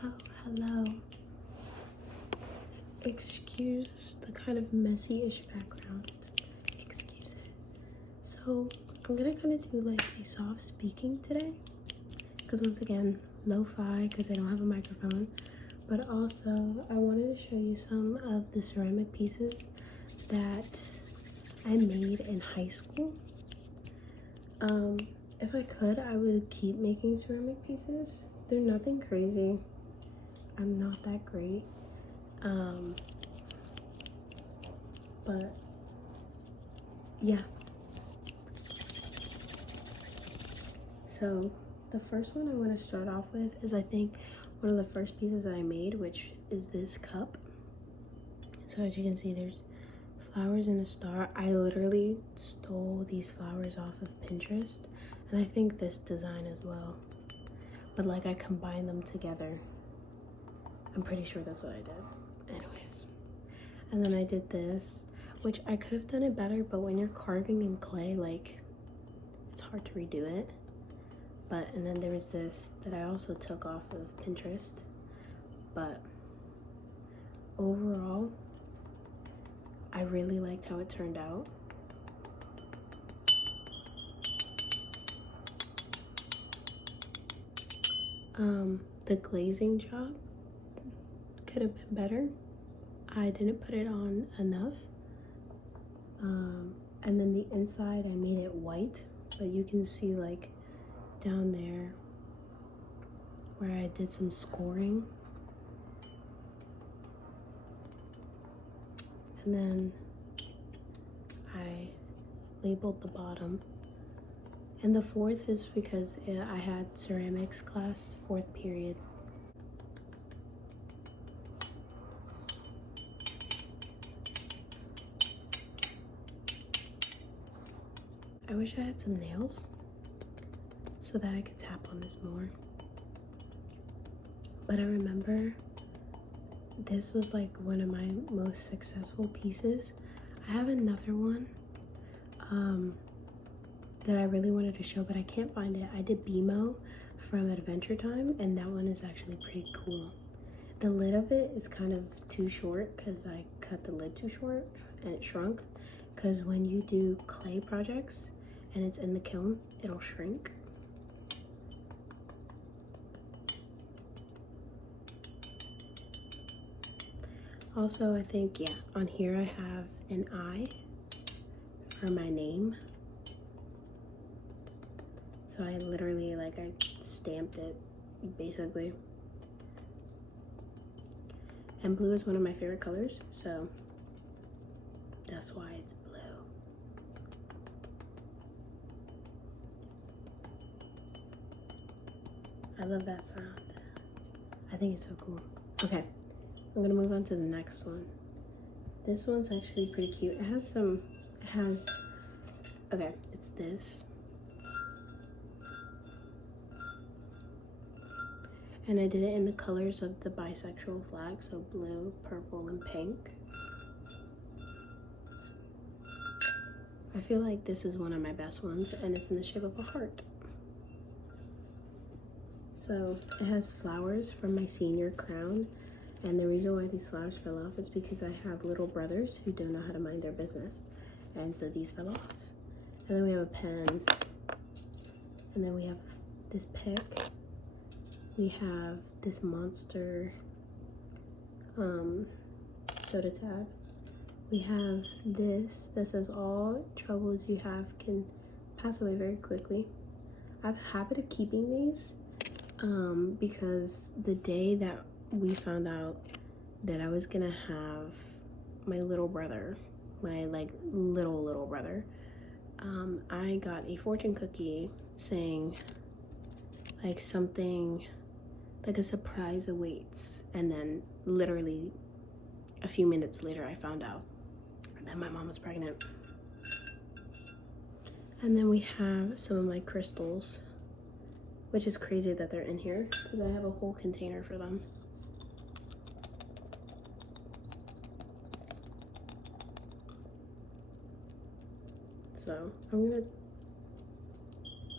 Oh, hello. Excuse the kind of messy-ish background. Excuse it. So, I'm gonna kind of do like a soft speaking today. Because once again, lo-fi because I don't have a microphone. But also, I wanted to show you some of the ceramic pieces that I made in high school. If I could, I would keep making ceramic pieces. They're nothing crazy. I'm not that great. But yeah. So the first one I want to start off with is I think one of the first pieces that I made, which is this cup. So as you can see, there's flowers and a star. I literally stole these flowers off of Pinterest, and I think this design as well. But like I combined them together. I'm pretty sure that's what I did. Anyways. And then I did this, which I could have done it better, but when you're carving in clay, like, it's hard to redo it. But, and then there was this that I also took off of Pinterest. But overall, I really liked how it turned out. The glazing job could have been better. I didn't put it on enough. And then the inside, I made it white, but you can see like down there where I did some scoring. And then I labeled the bottom. And the fourth is because I had ceramics class, 4th period. I wish I had some nails so that I could tap on this more. But I remember this was like one of my most successful pieces. I have another one that I really wanted to show, but I can't find it. I did BMO from Adventure Time, and that one is actually pretty cool. The lid of it is kind of too short because I cut the lid too short and it shrunk. Because when you do clay projects and it's in the kiln, it'll shrink. Also, I think, yeah, on here I have an I for my name. So I literally, like, I stamped it, basically. And blue is one of my favorite colors, so that's why it's blue. I love that sound. I think it's so cool. Okay, I'm gonna move on to the next one. This one's actually pretty cute. Okay, it's this. And I did it in the colors of the bisexual flag, so blue, purple, and pink. I feel like this is one of my best ones, and it's in the shape of a heart. So it has flowers from my senior crown, and the reason why these flowers fell off is because I have little brothers who don't know how to mind their business, and so these fell off. And then we have a pen, and then we have this pick. We have this monster soda tab. We have this that says all troubles you have can pass away very quickly. I have a habit of keeping these because the day that we found out that I was gonna have my little brother, my like little brother, I got a fortune cookie saying like something like a surprise awaits, and then literally a few minutes later I found out that my mom was pregnant. And then we have some of my crystals, which is crazy that they're in here because I have a whole container for them. So I'm gonna,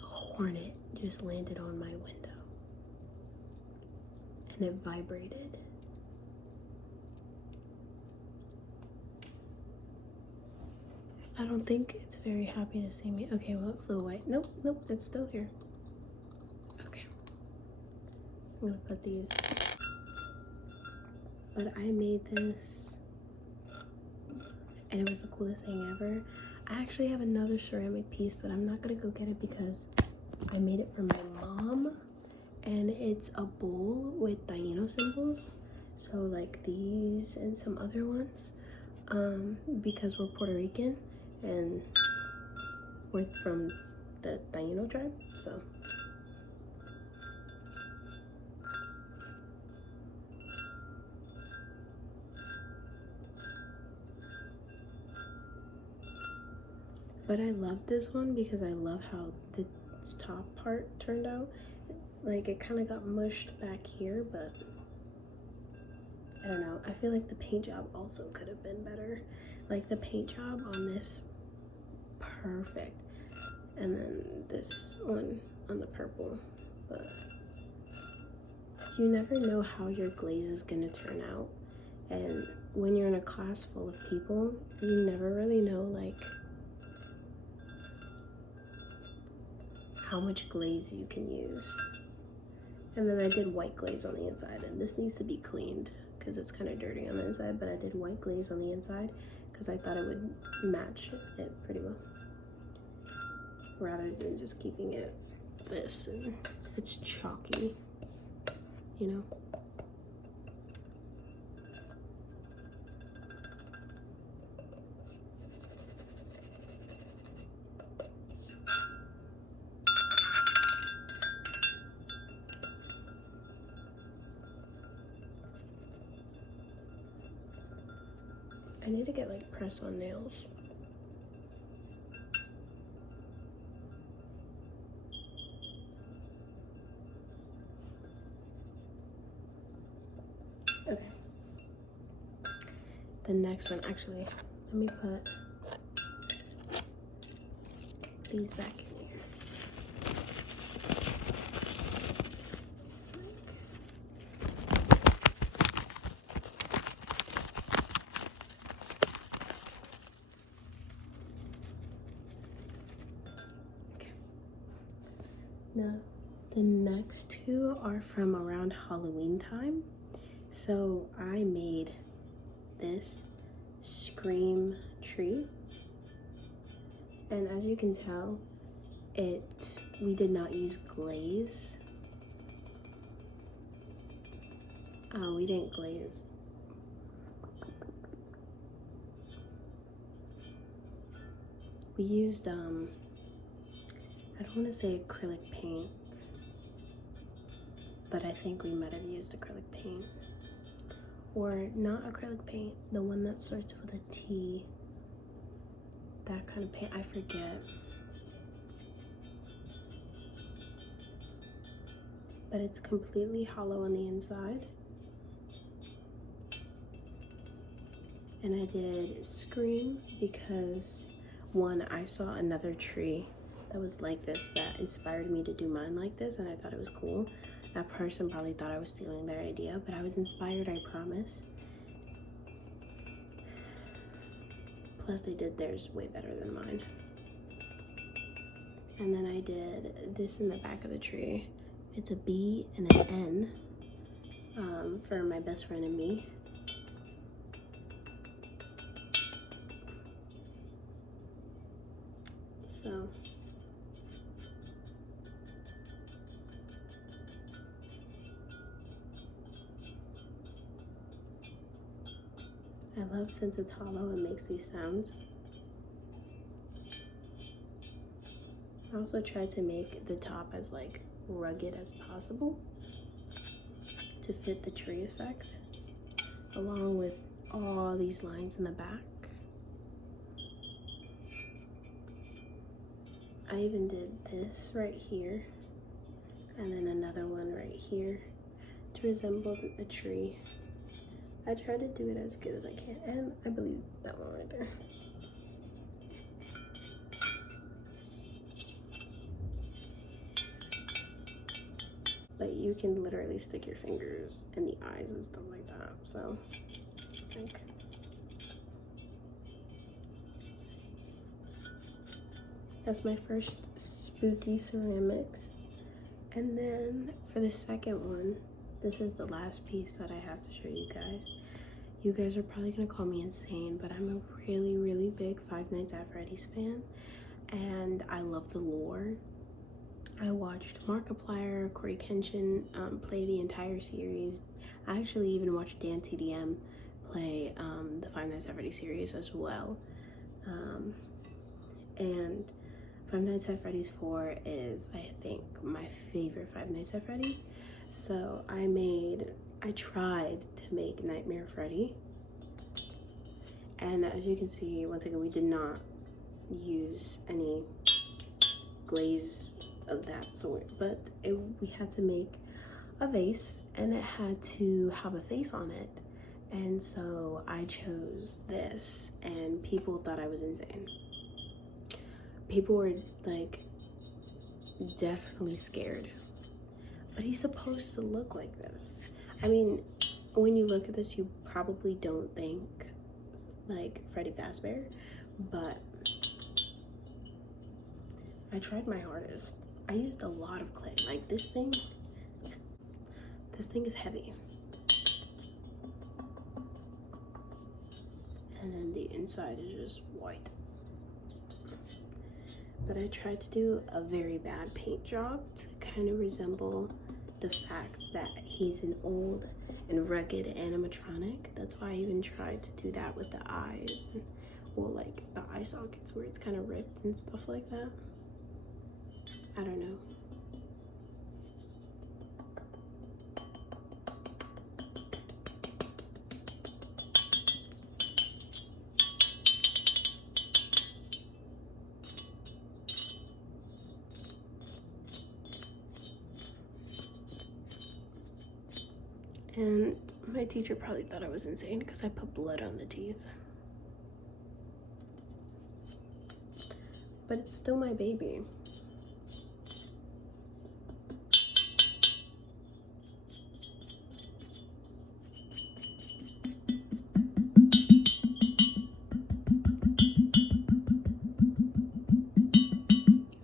hornet just landed on my window. and it vibrated. I don't think it's very happy to see me. Okay, well, it flew away. Nope, nope, it's still here. Okay. I'm gonna put these. But I made this and it was the coolest thing ever. I actually have another ceramic piece, but I'm not gonna go get it because I made it for my mom. And it's a bowl with Taino symbols. So like these and some other ones. Because we're Puerto Rican and we're from the Taino tribe, so. But I love this one because I love how the top part turned out. Like it kind of got mushed back here, but I don't know. I feel like the paint job also could have been better. Like the paint job on this, perfect. And then this one on the purple. But you never know how your glaze is gonna turn out. And when you're in a class full of people, you never really know like how much glaze you can use. And then I did white glaze on the inside, and this needs to be cleaned because it's kind of dirty on the inside, but I did white glaze on the inside because I thought it would match it pretty well, rather than just keeping it this and it's chalky, you know. I need to get like press on nails. Okay. The next one, actually, let me put these back in here. Now, the next two are from around Halloween time. So I made this scream tree. And as you can tell, we did not use glaze. We didn't glaze. We used, I don't want to say acrylic paint, but I think we might have used acrylic paint. Or not acrylic paint, the one that starts with a T. That kind of paint, I forget. But it's completely hollow on the inside. And I did scream because one, I saw another tree that was like this that inspired me to do mine like this, and I thought it was cool. That person probably thought I was stealing their idea, but I was inspired, I promise. Plus they did theirs way better than mine. And then I did this in the back of the tree. It's a B and an N for my best friend and me. So I love since it's hollow, it makes these sounds. I also tried to make the top as like rugged as possible to fit the tree effect, along with all these lines in the back. I even did this right here, and then another one right here to resemble a tree. I try to do it as good as I can, and I believe that one right there. but you can literally stick your fingers in the eyes and stuff like that. So like, that's my first spooky ceramics. And then for the second one, this is the last piece that I have to show you guys. You guys are probably gonna call me insane, but I'm a really, really big Five Nights at Freddy's fan, and I love the lore. I watched Markiplier, Corey Kenshin play the entire series. I actually even watched Dan TDM play the Five Nights at Freddy's series as well. And Five Nights at Freddy's 4 is, I think, my favorite Five Nights at Freddy's. So I tried to make Nightmare Freddy. And as you can see, once again, we did not use any glaze of that sort, but we had to make a vase, and it had to have a face on it. And so I chose this, and people thought I was insane. People were like definitely scared. But he's supposed to look like this. I mean, when you look at this, you probably don't think like Freddy Fazbear, but I tried my hardest. I used a lot of clay. Like this thing is heavy. And then the inside is just white. But I tried to do a very bad paint job to kind of resemble the fact that he's an old and rugged animatronic. That's why I even tried to do that with the eyes, and, well, like the eye sockets where it's kind of ripped and stuff like that. I don't know. And my teacher probably thought I was insane because I put blood on the teeth. But it's still my baby.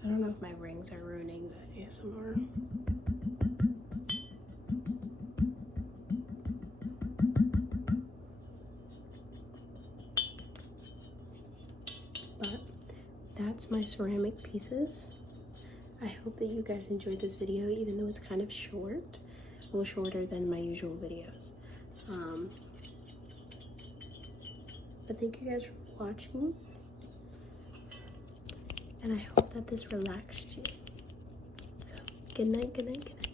I don't know if my rings are ruining the ASMR. But that's my ceramic pieces. I hope that you guys enjoyed this video, even though it's kind of short, a little shorter than my usual videos. But thank you guys for watching, and I hope that this relaxed you. So good night, good night, good night.